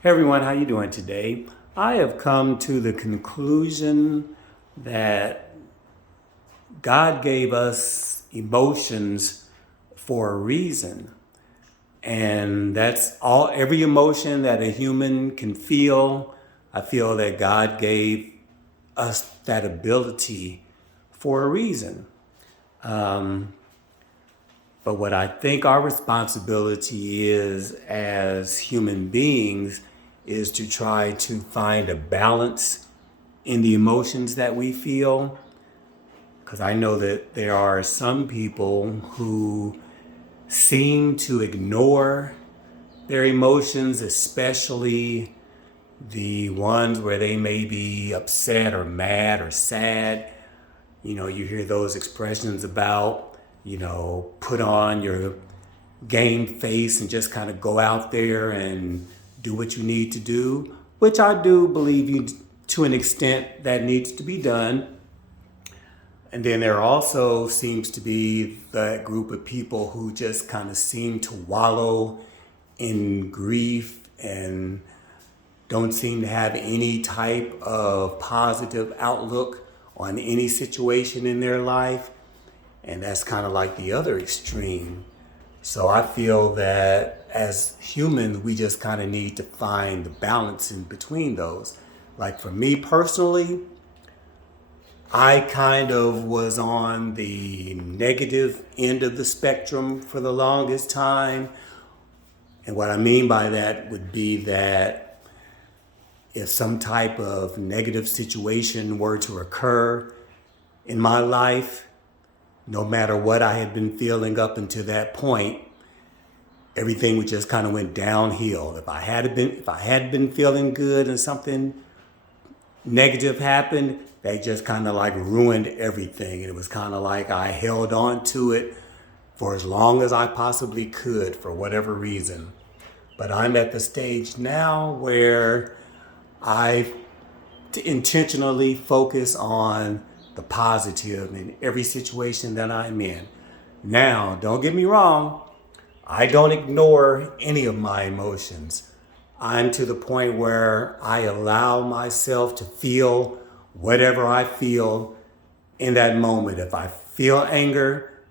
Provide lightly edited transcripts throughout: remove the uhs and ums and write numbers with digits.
Hey everyone, how you doing today? I have come to the conclusion that God gave us emotions for a reason. And that's all every emotion that a human can feel. I feel that God gave us that ability for a reason. But what I think our responsibility is as human beings is to try to find a balance in the emotions that we feel. Because I know that there are some people who seem to ignore their emotions, especially the ones where they may be upset or mad or sad. You hear those expressions about, put on your game face and just kind of go out there and do what you need to do, which I do believe to an extent that needs to be done. And then there also seems to be that group of people who just kind of seem to wallow in grief and don't seem to have any type of positive outlook on any situation in their life. And that's kind of like the other extreme. So I feel that as humans, we just kind of need to find the balance in between those. Like for me personally, I kind of was on the negative end of the spectrum for the longest time. And what I mean by that would be that if some type of negative situation were to occur in my life, no matter what I had been feeling up until that point, everything would just kind of went downhill. If I had been feeling good and something negative happened, they just kind of like ruined everything. And it was kind of like I held on to it for as long as I possibly could for whatever reason. But I'm at the stage now where I intentionally focus on the positive in every situation that I'm in. Now, don't get me wrong, I don't ignore any of my emotions. I'm to the point where I allow myself to feel whatever I feel in that moment. If I feel anger,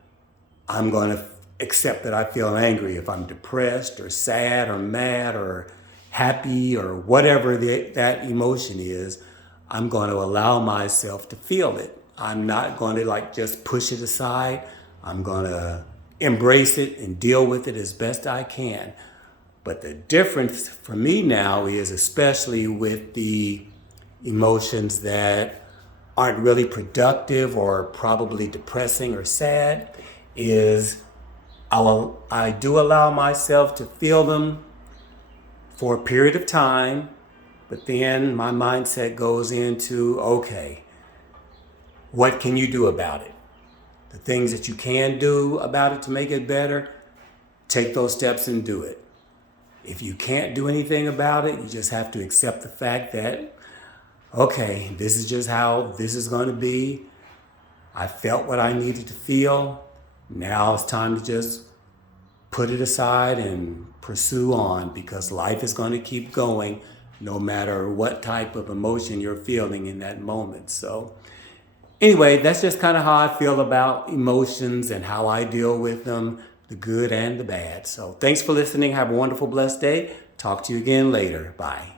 I'm going to accept that I feel angry. If I'm depressed or sad or mad or happy or whatever that emotion is, I'm going to allow myself to feel it. I'm not going to just push it aside. I'm going to embrace it and deal with it as best I can. But the difference for me now is, especially with the emotions that aren't really productive or probably depressing or sad, is I do allow myself to feel them for a period of time, but then my mindset goes into, okay, what can you do about it? The things that you can do about it to make it better, take those steps and do it. If you can't do anything about it, you just have to accept the fact that, okay, this is just how this is going to be. I felt what I needed to feel. Now it's time to just put it aside and pursue on, because life is going to keep going no matter what type of emotion you're feeling in that moment. So anyway, that's just kind of how I feel about emotions and how I deal with them, the good and the bad. So thanks for listening. Have a wonderful, blessed day. Talk to you again later. Bye.